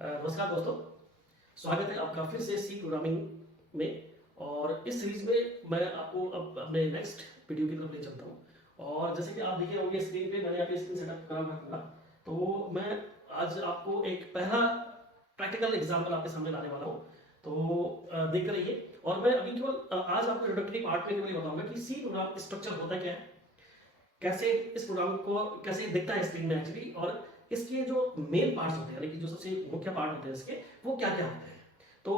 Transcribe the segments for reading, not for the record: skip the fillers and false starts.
नमस्कार दोस्तों, स्वागत है आपका फिर से सी प्रोग्रामिंग में। और इस सीरीज में मैं आपको अब अपने नेक्स्ट वीडियो की तरफ ले चलता हूँ। और जैसे कि आप देखे होंगे स्क्रीन पे, मैंने यहाँ पे स्क्रीन सेटअप करा हुआ है। तो मैं आज आपको एक पहला प्रैक्टिकल एग्जाम्पल आपके सामने लाने वाला हूँ। तो देख कर रहिए। और मैं अभी केवल आज आपको इंट्रोडक्टरी पार्ट में केवल ये बताऊंगा कि सी प्रोग्राम स्ट्रक्चर होता क्या है, कैसे इस प्रोग्राम को कैसे दिखता है स्क्रीन में एक्चुअली, और इसके जो मेन पार्ट्स होते हैं यानी कि जो सबसे मुख्य पार्ट होते हैं इसके, वो क्या क्या होते हैं। तो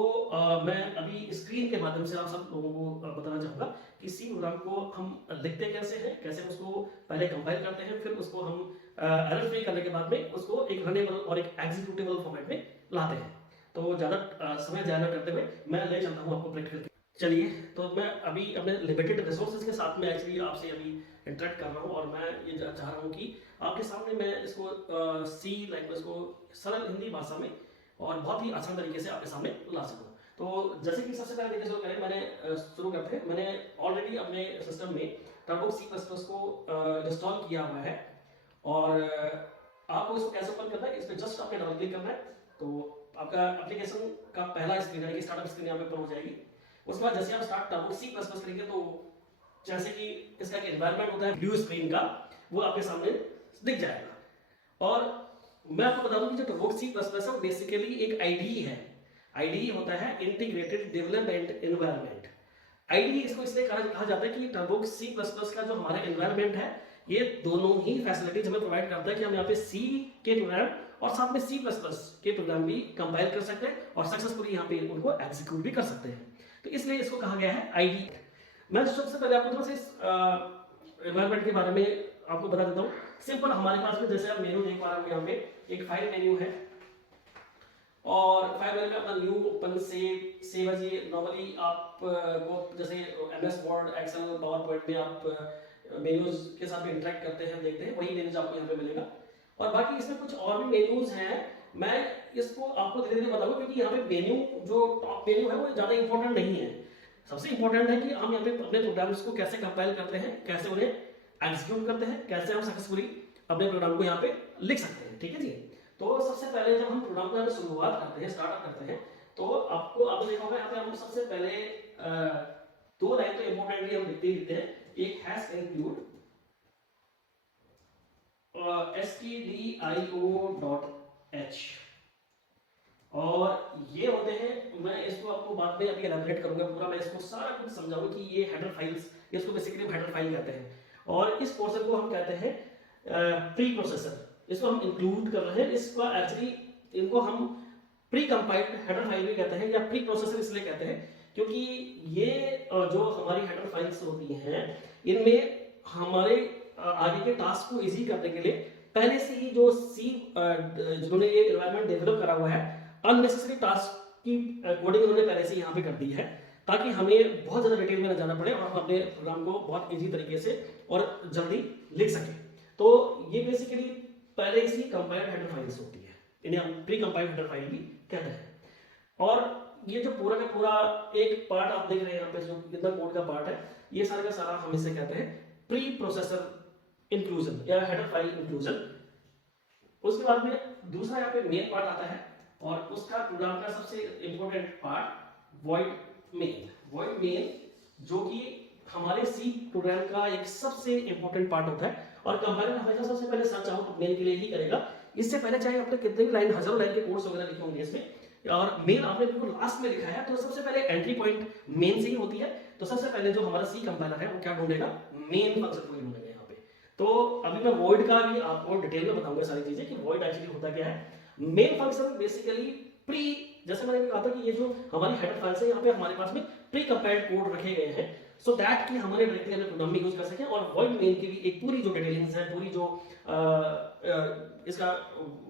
मैं अभी स्क्रीन के माध्यम से आप सब लोगों को बताना चाहूँगा कि सी प्रोग्राम को हम लिखते कैसे हैं, कैसे उसको पहले कंपाइल करते हैं, फिर उसको हम एरर फ्री करने के बाद में उसको एक रनेबल और एक एग्जीक्यूटेबल फॉर्मेट में लाते हैं। तो ज़्यादा समय ज़्यादा करते हुए मैं ले चलता हूँ आपको प्रैक्टिकल। चलिए, तो मैं अभी अपने लिमिटेड रिसोर्सेज के साथ में एक्चुअली आपसे अभी इंटरेक्ट कर रहा हूँ। और मैं ये चाह रहा हूँ कि आपके सामने मैं इसको सी लैंग्वेज को सरल हिंदी भाषा में और बहुत ही आसान तरीके से आपके सामने ला सकूँ। तो जैसे कि सबसे पहले देखिए शुरू करें, मैंने शुरू करते हैं। मैंने ऑलरेडी अपने सिस्टम में टर्बो सी प्लस प्लस को इंस्टॉल किया हुआ है। और आपको इसको कैसे ओपन करना है, इस पर जस्ट आपने डबल क्लिक करना है तो आपका एप्लीकेशन का पहला स्क्रीन यानी कि स्टार्टअप स्क्रीन यहाँ पे ओपन हो जाएगी। उसके बाद जैसे आप start Turbo C plus plus करेंगे तो जैसे कि इसका एक एनवायरनमेंट होता है ब्लू स्क्रीन का, वो आपके सामने दिख जाएगा। और मैं आपको बता दूं कि जो टर्बो सी प्लस प्लस है वो बेसिकली एक आईडीई है। आईडीई होता है इंटीग्रेटेड डेवलपमेंट एनवायरनमेंट। आईडीई इसको इसलिए कहा जाता है कि टर्बो सी प्लस प्लस का जो हमारा एनवायरनमेंट है, ये दोनों ही फैसिलिटीज हमें प्रोवाइड करता है कि हम यहाँ पे सी के प्रोग्राम और साथ में सी प्लस प्लस के प्रोग्राम भी कंपाइल कर सकते हैं और सक्सेसफुली यहाँ पे उनको एग्जीक्यूट भी कर सकते हैं। तो इसलिए इसको कहा गया है आईडी। मैं सबसे पहले आपको थोड़ा सा इस एनवायरनमेंट के बारे में आपको बता देता हूँ। सिंपल हमारे पास में जैसे आप मेनू देख पा रहे हो, यहाँ पे एक फाइल मेन्यू है और फाइल मेन्यू में अपना न्यू ओपन सेव एज। ये नॉर्मली आप को जैसे MS Word, Excel, PowerPoint में आप मेन्यूज के साथ में इंटरेक्ट करते हैं, देखते हैं, वही मेन्यूज आपको यहाँ पे मिलेगा। और बाकी इसमें कुछ और भी मेन्यूज हैं, मैं इसको आपको धीरे धीरे बताऊंगा क्योंकि यहाँ पे मेन्यू जो टॉप मेन्यू है वो ज़्यादा इंपॉर्टेंट नहीं है। सबसे इंपॉर्टेंट है कि हम यहाँ पे अपने प्रोग्राम्स को कैसे कंपाइल करते हैं, कैसे उन्हें एग्जीक्यूट करते हैं, कैसे हम सक्सेसफुली अपने प्रोग्राम को यहाँ पे लिख सकते हैं। ठीक है जी। तो सबसे पहले जब हम प्रोग्राम को शुरुआत करते हैं, स्टार्टअप करते हैं, तो आपको देखा होगा यहाँ पे हम सबसे पहले दो लाइन तो इंपॉर्टेंटली हम लिखते हैं। एक हैश इंक्लूड stdio.h, और ये होते हैं, मैं इसको आपको बाद में अभी एलैबोरेट करूंगा पूरा, मैं इसको सारा कुछ समझाऊंगा कि ये हेडर फाइल्स, इसको बेसिकली हेडर फाइल कहते हैं। और इस पोर्शन को हम कहते हैं प्री प्रोसेसर। इसको हम इंक्लूड कर रहे हैं, इसको एक्चुअली इनको हम प्री कंपाइल्ड हेडर फाइल भी कहते हैं या प्री प्रोसेसर इसलिए कहते हैं क्योंकि ये जो हमारी हेडर फाइल्स होती हैं, इनमें हमारे आगे के टास्क को इजी करने के लिए पहले से ही जो सी जिन्होंने ये एनवायरनमेंट डेवलप करा हुआ है, अननेसेसरी टास्क की कोडिंग उन्होंने पहले से यहाँ पे कर दी है ताकि हमें बहुत ज़्यादा डिटेल में न जाना पड़े और हम अपने प्रोग्राम को बहुत इजी तरीके से और जल्दी लिख सकें। तो ये बेसिकली पहले से ही कंपाइल्ड हेडर फाइल्स होती है, इन्हें हम प्री कंपाइल्ड हेडर फाइल भी कहते हैं। और ये जो पूरा का पूरा एक पार्ट आप देख रहे हैं यहाँ पे, जो कितना कोड का पार्ट है, ये सारा का सारा हम इसे कहते हैं प्री प्रोसेसर इंक्लूजन या हेडर फाइल इंक्लूजन। उसके बाद में दूसरा यहाँ पे मेन पार्ट आता है और उसका प्रोग्राम का सबसे important part void main. Void main जो कि हमारे सी प्रोग्राम का एक सबसे इंपॉर्टेंट पार्ट होता है। और कंपाइलर हमेशा सबसे पहले सर्च आउट मेन के लिए ही करेगा, इससे पहले चाहे आपने कितने भी लाइन, हजारों लाइन के कोड्स वगैरह लिखे होंगे इसमें, और मेन आपने बिल्कुल लास्ट में लिखा है, तो सबसे पहले एंट्री पॉइंट मेन से ही होती है। तो सबसे पहले जो हमारा सी कंपाइलर है वो क्या ढूंढेगा, मेन फंक्शन को ही ढूंढेगा यहाँ पे। तो अभी मैं वॉइड का भी आपको डिटेल में बताऊंगा सारी चीजें कि वॉइड एक्चुअली होता क्या है। मेन फंक्शन बेसिकली प्री, जैसे मैंने कहा था कि ये जो हमारी हेडर फाइल्स है, यहाँ पे हमारे पास में प्री कंपाइल्ड कोड रखे गए हैं सो दैट कि हमारे डायरेक्टली अपने प्रोग्राम में यूज कर सकें। और वॉइड मेन की भी एक पूरी जो डिटेलिंग्स है, पूरी जो इसका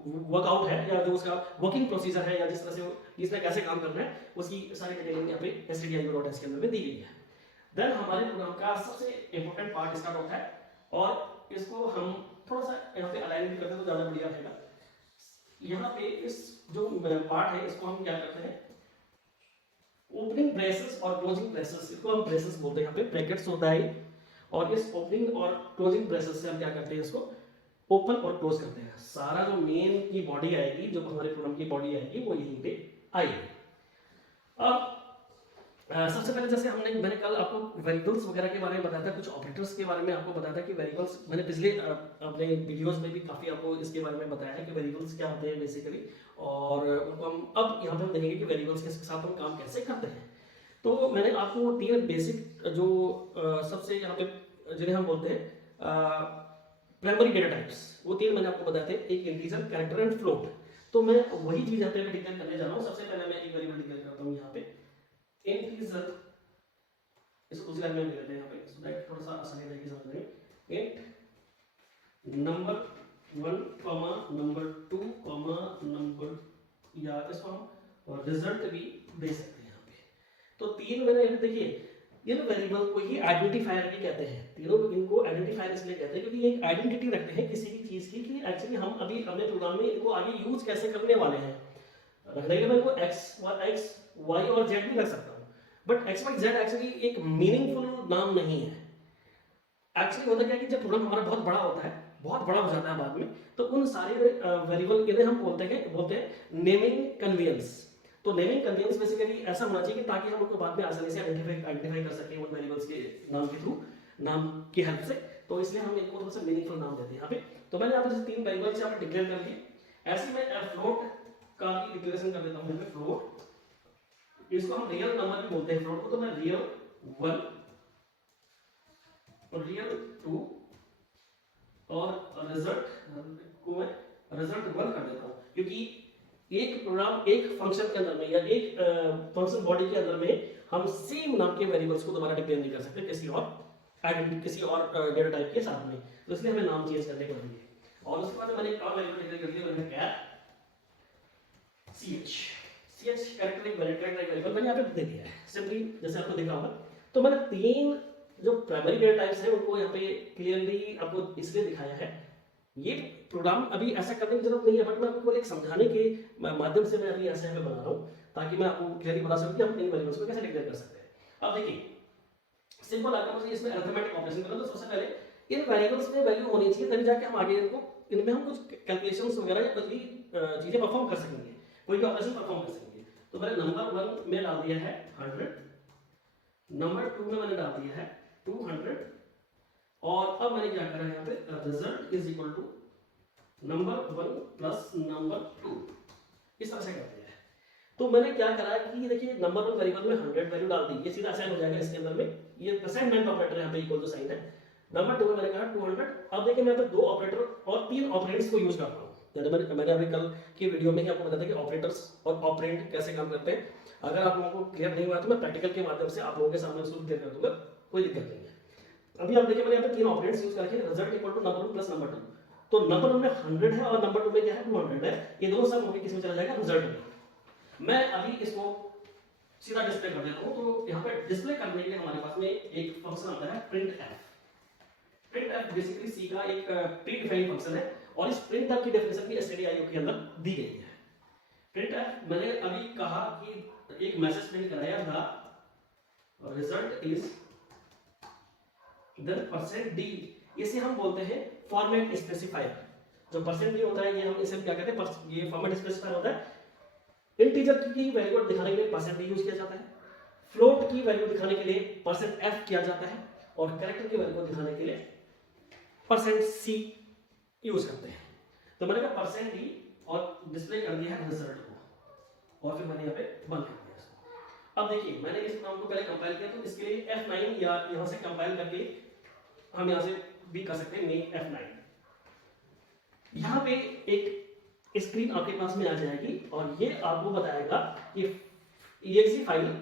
वर्कआउट है या जो उसका वर्किंग प्रोसीजर है या जिस तरह से इसने कैसे काम करना है, उसकी सारी डिटेलिंग यहाँ पे stdio.h के अंदर में दी गई है। देन हमारे प्रोग्राम का सबसे इंपॉर्टेंट पार्ट स्टार्ट होता है और इसको हम थोड़ा सा यहाँ पे अलाइन भी करते हैं तो ज्यादा बढ़िया रहेगा। यहाँ पे इस जो पार्ट है इसको हम क्या करते हैं, ओपनिंग ब्रेसेस और क्लोजिंग ब्रेसेस, इसको हम ब्रेसेस बोलते हैं, यहाँ पे ब्रैकेट्स होता है। और इस ओपनिंग और क्लोजिंग ब्रेसेस से हम क्या करते हैं, इसको ओपन और क्लोज करते हैं। सारा जो मेन की बॉडी आएगी, जो हमारे प्रोग्राम की बॉडी आएगी, वो यहीं पे आएगी। अब सबसे पहले जैसे मैंने कल आपको वेरिएबल्स वगैरह के बारे में बताया था, कुछ ऑपरेटर्स के बारे में आपको बताया था कि वेरिएबल्स, मैंने पिछले अपने वीडियोस में भी काफ़ी आपको इसके बारे में बताया है कि वेरिएबल्स क्या होते हैं बेसिकली, और उनको हम अब यहाँ पर देखेंगे कि वेरिएबल्स के साथ हम काम कैसे करते हैं। तो मैंने आपको 3 बेसिक जो सबसे यहाँ पे जिन्हें हम बोलते हैं प्राइमरी डेटा टाइप्स, वो 3 मैंने आपको बताए थे, एक इंटीजर, कैरेक्टर एंड फ्लोट। तो मैं वही चीज यहाँ पे डिक्लेयर करने जा रहा हूँ। सबसे पहले मैं एक वेरिएबल डिक्लेयर करता हूँ यहाँ पे इंटीजर, इसको दूसरी लाइन में लिख लेते हैं यहाँ पे सो दैट थोड़ा सा आसानी रहेगी समझने में। Int number 1 comma number 2 comma number, या इसको हम रिजल्ट भी दे सकते हैं यहाँ पे। तो 3 मैंने देखिए इन वेरिएबल को ही आइडेंटिफायर भी कहते हैं। तीनों इनको आइडेंटिफायर इसलिए कहते हैं क्योंकि ये एक आइडेंटिटी रखते हैं किसी भी चीज की, कि एक्चुअली हम अभी अपने प्रोग्राम में इनको आगे यूज कैसे करने वाले हैं। रखने के लिए मैं इनको एक्स वाई और जेड भी रख सकता हूँ, but X Y Z actually एक मीनिंगफुल नाम नहीं है। एक्चुअली होता क्या है कि जब प्रोग्राम हमारा बहुत बड़ा होता है, बहुत बड़ा हो जाता है बाद में, तो उन सारे वेरिएबल इन्हें हम बोलते हैं नेमिंग कन्वीनियंस। तो नेमिंग कन्वीनियंस बेसिकली ऐसा होना चाहिए कि ताकि हम उनको बाद में आसानी से आइडेंटिफाई कर सकें उन वेरिएबल्स के नाम के थ्रू, नाम की हेल्प से। तो इसलिए हम इनको थोड़ा सा मीनिंगफुल नाम देते हैं यहाँ पे। तो मैंने यहाँ पे 3 वेरिएबल्स यहाँ पे डिक्लेयर कर दिए। ऐसे में फ्लोट का भी डिक्लेरेशन कर देता हूँ यहाँ पे, फ्लोट, इसको हम रियल नंबर भी बोलते हैं फ्लोट को। तो मैं रियल 1, रियल 2 और रिजल्ट को मैं रिजल्ट 1 कर देता हूँ, क्योंकि एक प्रोग्राम एक फंक्शन के अंदर में या एक फंक्शन बॉडी के अंदर में हम सेम नाम के वेरिएबल्स को दोबारा डिक्लेयर नहीं कर सकते किसी और आइडेंटिटी, किसी और डेटा टाइप के साथ में। तो इसलिए हमें नाम चेंज करने पड़ेंगे। और उसके बाद मैंने एक और वेरिएबल डिक्लेयर कर दिया, मैंने क्या ch कैरेक्टर एक वेरिएबल मैंने यहाँ पे दे दिया है सिंपली, जैसे आपको देखा होगा। तो मैंने 3 जो प्राइमरी डेटा टाइप्स है उनको यहाँ पे क्लियरली आपको इसलिए दिखाया है। ये प्रोग्राम अभी ऐसा करने की जरूरत नहीं है, बट मैं आपको एक समझाने के माध्यम से मैं अभी ऐसे यहाँ पे बना रहा हूँ, ताकि मैं आपको क्लियरली बता सकूं कि हम इन वेरिएबल्स को कैसे डिक्लेयर कर सकते हैं। अब देखिए सिंपल अगर मुझे इसमें अरिथमेटिक ऑपरेशन करना, तो सबसे पहले इन वेरिएबल्स में वैल्यू होनी चाहिए, तभी जाके हम आगे इनमें हम कुछ कैलकुलेशंस वगैरह या कुछ भी चीजें परफॉर्म कर सकेंगे, कोई भी ऑपरेशन परफॉर्म कर सकेंगे। तो मैंने नंबर 1 में डाल दिया है 100, नंबर 2 में मैंने डाल दिया है 200, और अब मैंने क्या करा है यहाँ पे result is equal to number 1 plus number 2, इस तरह से कर दिया है। तो मैंने क्या करा कि देखिए नंबर 1 वेरिएबल में 100 वैल्यू डाल दी, ये सीधा असाइन हो जाएगा इसके अंदर में, ये असाइनमेंट ऑपरेटर यहाँ पे इक्वल टू साइन है। नंबर 2 में मैंने कहा 200। अब देखिए मैं यहाँ पे 2 ऑपरेटर और 3 ऑपरेंड्स को यूज कर रहा हूँ। मैंने अभी कल की वीडियो में ही आपको बताया था कि ऑपरेटर्स और ऑपरेंड कैसे काम करते हैं। अगर आप लोगों को क्लियर नहीं हुआ तो मैं प्रैक्टिकल के माध्यम से आप लोगों के सामने उसको क्लियर कर दूंगा, कोई दिक्कत नहीं है। अभी आप देखिए मैंने यहाँ पे 3 ऑपरेंड्स यूज करके result equal to number 1 plus number 2। तो नंबर 1 में 100 है और नंबर 2 में क्या है 200 है, ये दोनों सब होके किस में चला जाएगा रिजल्ट में। मैं अभी इसको सीधा डिस्प्ले कर देता हूं। तो यहाँ पे डिस्प्ले करने के लिए हमारे पास में एक फंक्शन आता है printf। printf बेसिकली सी का एक प्री डिफाइंड फंक्शन है, और इस printf की डेफिनेशन भी stdio के अंदर दी गई है। printf मैंने अभी कहा कि एक मैसेज प्रिंट कराया था, रिजल्ट इज देन %d, इसे हम बोलते हैं फॉर्मेट स्पेसिफायर। जो %d होता है ये हम इसे क्या कहते हैं, ये फॉर्मेट स्पेसिफायर होता है। इंटीजर की वैल्यू दिखाने के लिए %d यूज किया जाता है, फ्लोट की वैल्यू दिखाने के लिए %f किया जाता है, और कैरेक्टर की वैल्यू को दिखाने के लिए %c यूज करते हैं। तो मैंने कहा %d और डिस्प्ले कर दिया है रिजल्ट को, और फिर मैंने यहाँ पे बंद कर दिया इसको। अब देखिए मैंने इस प्रोग्राम को पहले कंपाइल किया, तो इसके लिए F9 या यहाँ से कंपाइल करके हम यहाँ से भी कर सकते हैं मेक F9। यहाँ पे एक स्क्रीन आपके पास में आ जाएगी, और ये आपको बताएगा कि exe फाइल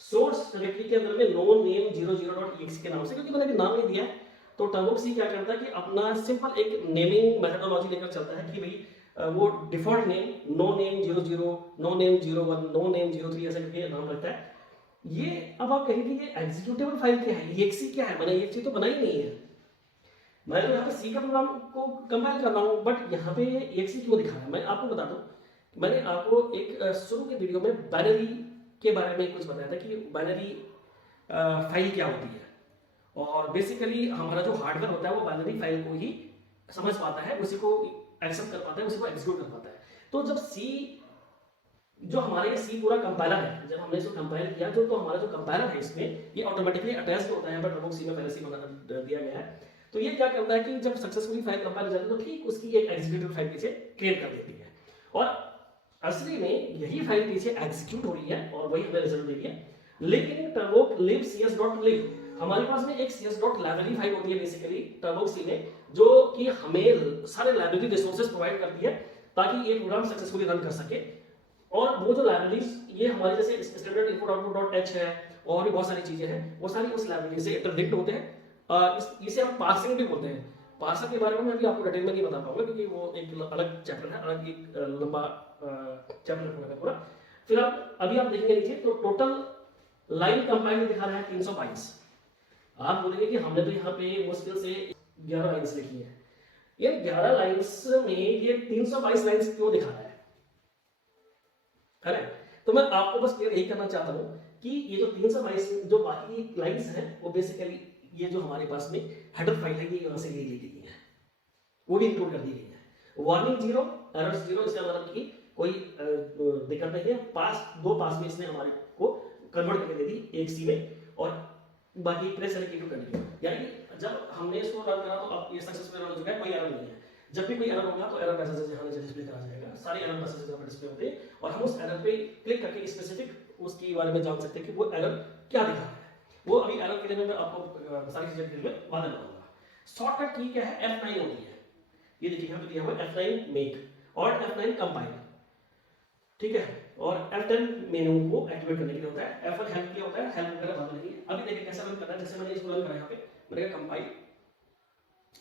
सोर्स डायरेक्टरी के अंदर में no name 00.exe के नाम से, क्योंकि मैंने नाम नहीं दिया है। तो टर्बोक्सी क्या करता है कि अपना सिंपल एक नेमिंग मेथोडोलॉजी लेकर चलता है कि भाई वो default name no name 00, no name 01, no name 03 ऐसे करके नाम रखता है। ये अब आप कहेंगे ये एग्जीक्यूटेबल फाइल क्या है, exe क्या है, मैंने exe तो बनाई नहीं है, मैं तो यहाँ पे सी का प्रोग्राम को कंपाइल कर रहा हूँ, बट यहाँ पे exe क्यों दिखा रहा है। मैं आपको बता दूं, मैंने आपको एक शुरू के वीडियो में बाइनरी के बारे में कुछ बताया था कि बाइनरी फाइल क्या होती है, और बेसिकली हमारा जो हार्डवेयर होता है वो बाइनरी फाइल को ही समझ पाता है, उसी को एक्सेप्ट कर पाता है, उसी को एग्जीक्यूट कर पाता है। तो जब सी, जो हमारे सी पूरा कंपाइलर है, जब हमने इसको कंपाइल किया तो हमारा जो कंपाइलर है इसमें ये ऑटोमेटिकली अटैच होता है, बट प्रमुख सी में पहले से बना दिया गया है। तो ये क्या करता है कि जब सक्सेसफुली फाइल कंपाइल हो जाती है तो ठीक उसकी एक एग्जीक्यूटिव फाइल पीछे क्रिएट कर देती है, और असली में यही फाइल पीछे एग्जीक्यूट हो रही है और वही हमें रिजल्ट दे रही है। लेकिन टर्बोक लिब cs.lib हमारे पास में एक cs.library फाइल होती है बेसिकली टर्बोक सी में, जो कि हमें सारे लाइब्रेरी रिसोर्सेज प्रोवाइड करती है ताकि ये प्रोग्राम सक्सेसफुली रन कर सके। और वो जो लाइब्रेरीज ये हमारे जैसे स्टैंडर्ड इनपुट आउटपुट .h है और भी बहुत सारी चीजें हैं, वो सारी उस लाइब्रेरी से इंटरलिंक्ड होते हैं। इसे हम पार्सिंग भी बोलते हैं। पार्सर के बारे में मैं अभी आपको डिटेल में नहीं बता पाऊंगा क्योंकि वो एक अलग चैप्टर है, अलग एक लंबा चैप्टर है पूरा। फिर अभी आप देखेंगे नीचे तो टोटल लाइन कंपाइल दिखा रहा है 322। आप बोलेंगे कि हमने तो यहाँ पे मुश्किल से 11 लाइन्स लिखी है। ये 11 लाइन्स में ये 322 लाइन्स क्यों दिखा रहा है ना? तो मैं आपको बस क्लियर यही करना चाहता हूँ कि ये जो 322 जो बाकी लाइन्स हैं वो बेसिकली ये जो हमारे पास में हेडर फाइल है ये यहाँ से ले ली गई है, वो भी इंक्लूड कर दी गई है। वार्निंग 0, एरर्स 0, इसका मतलब कि कोई दिक्कत नहीं है। दो पास में इसने हमारे को कन्वर्ट करके दे दी एक सी में, और बाकी प्रेस एलिकेटिव कंटिन्यू, यानी कि जब हमने इसको रन करा तो अब ये सक्सेसफुल रन हो चुका है, कोई एरर नहीं है। जब भी कोई एरर होगा तो एरर मैसेजेस यहाँ नीचे डिस्प्ले करा जाएगा, सारे एरर मैसेजेस यहाँ पर डिस्प्ले होते हैं और हम उस एरर पे क्लिक करके स्पेसिफिक उसके बारे में जान सकते हैं कि वो एरर क्या दिखा रहा है। वो अभी एरर के लिए मैं आपको सारी चीजें डिटेल में बाद में बताऊंगा। शॉर्टकट की क्या है, F9 होती है, ये देखिए यहाँ पे दिया हुआ है F9 मेक और F9 कंपाइल, ठीक है। और F10 मेनू को एक्टिवेट करने के लिए होता है, F1 हेल्प के लिए होता है, हेल्प वगैरह बाद में नहीं है। अभी देखिए कैसे रन करना है, जैसे मैंने इसको रन करा यहाँ पे, मैंने कहा कंपाइल,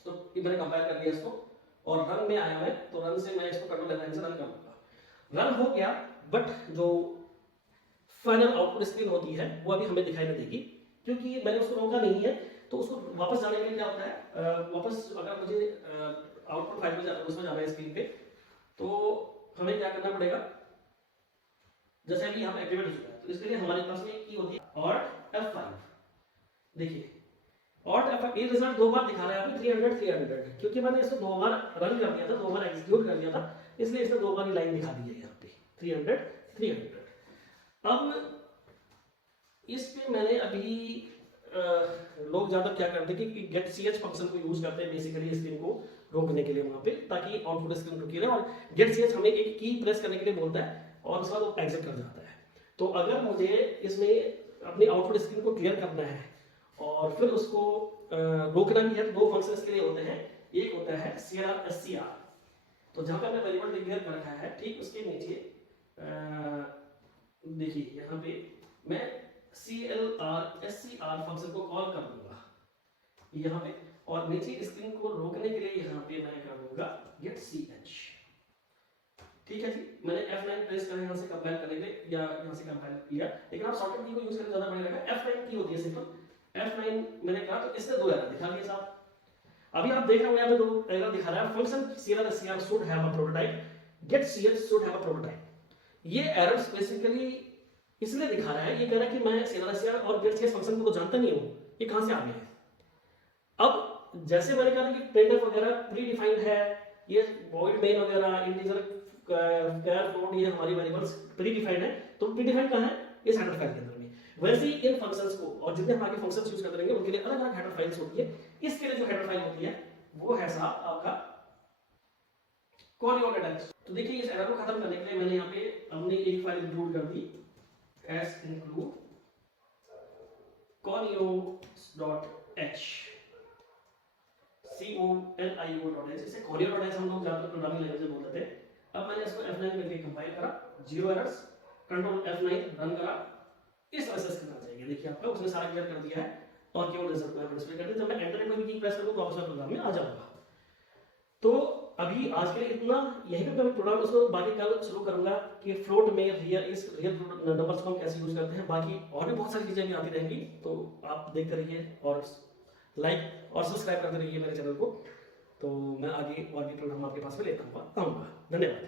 तो मैंने कंपाइल कर दिया इसको और रन में आया है, तो रन से मैं इसको कंट्रोल F9 से रन करूंगा। रन हो गया, बट जो फाइनल आउटपुट स्क्रीन होती है वो अभी हमें दिखाई नहीं देगी क्योंकि मैंने उसको रोका नहीं है। तो उसको वापस जाने के लिए क्या होता है, वापस अगर मुझे आउटपुट फाइल में उसमें जाना है स्क्रीन पे, तो हमें क्या करना पड़ेगा, जैसे अभी यहाँ पे एक्टिवेट हो चुका है, तो इसके लिए हमारे पास में की होती है ऑल्ट F5। देखिए ऑल्ट F5 ये रिजल्ट दो बार दिखा रहा है अभी 300 क्योंकि मैंने इसको दो बार रन कर दिया था, दो बार एग्जीक्यूट कर दिया था, इसलिए इसने दो बार ही लाइन दिखा दी है यहाँ पे 300। अब इस पे मैंने अभी लोग ज्यादा क्या करते हैं कि गेट ch फंक्शन को यूज करते हैं बेसिकली स्क्रीन को रोकने के लिए वहां पे, ताकि आउटपुट स्क्रीन रुकी रहे, और गेट ch हमें एक की प्रेस करने के लिए बोलता है और उसके बाद वो एग्जिट कर जाता है। तो अगर मुझे इसमें अपनी आउटपुट स्क्रीन को क्लियर करना है और फिर उसको रोकना भी है, तो दो फंक्शन इसके लिए होते हैं। एक होता है CLR SCR, तो जहां पे हमने वेरिएबल डिक्लेयर कर रखा है ठीक उसके नीचे देखिए यहाँ पे मैं CLR SCR फंक्शन को कॉल कर दूंगा यहाँ पे, और नीचे स्क्रीन को रोकने के लिए यहाँ पे मैं कर दूंगा get ch। ठीक है जी, मैंने F9 प्रेस करा यहाँ से कंपाइल करने के लिए या यहाँ से कंपाइल किया, लेकिन आप शॉर्टकट की को यूज करके ज्यादा बढ़िया रहेगा। F9 की होती है सिंपल, F9 मैंने कहा तो इसने दो एरर दिखा दिए साहब। अभी आप देख रहे हो यहाँ पे दो एरर दिखा रहा है, function CLR SCR should have a prototype, get ch should have a prototype। ये एरर्स बेसिकली इसलिए दिखा रहा है, ये कह रहा है कि मैं CLR SCR और get ch फंक्शन को तो जानता नहीं हूँ, ये कहां से आ गया है। अब जैसे मैंने कहा कि printf वगैरह प्री डिफाइंड है, ये void main वगैरह इंटीजर कैर फ्लोट ये हमारी वेरिएबल्स प्री डिफाइंड है, तो प्री डिफाइंड कहां है, इस हेडर फाइल के अंदर में। वैसे ही इन फंक्शंस को और जितने हम आगे फंक्शंस यूज करते रहेंगे उनके लिए अलग अलग हेडर फाइल्स होती है। इसके लिए जो हेडर फाइल होती है वो है साहब आपका कॉनियो डाटा। तो देखिए इस एरर को खत्म करने के लिए मैंने यहाँ पे हमने एक फाइल इंक्लूड कर दी as include conio.h conio.h, इसे conio.h हम लोग ज्यादातर प्रोग्रामिंग लैंग्वेज में बोलते थे। अब मैंने इसको F9 करके कंपाइल करा, 0 एरर्स, कंट्रोल F9 रन करा, इस तरह से करना चाहिए। देखिए आपका उसने सारा क्लियर कर दिया है और केवल रिजल्ट को डिस्प्ले कर दिया। जब मैं एंटर कोई की प्रेस करूं तो वापस प्रोग्राम में आ जाऊंगा। तो अभी आज के लिए इतना, यहीं पे मैं प्रोग्राम उसको बाकी कल शुरू करूंगा कि फ्लोट में रियल नंबर्स को हम कैसे यूज करते हैं। बाकी और भी बहुत सारी चीजें भी आती रहेंगी, तो आप देखते रहिए और लाइक और सब्सक्राइब करते रहिए मेरे चैनल को। तो मैं आगे और भी प्रोग्राम आपके पास में लेता हूँ आऊँगा। धन्यवाद।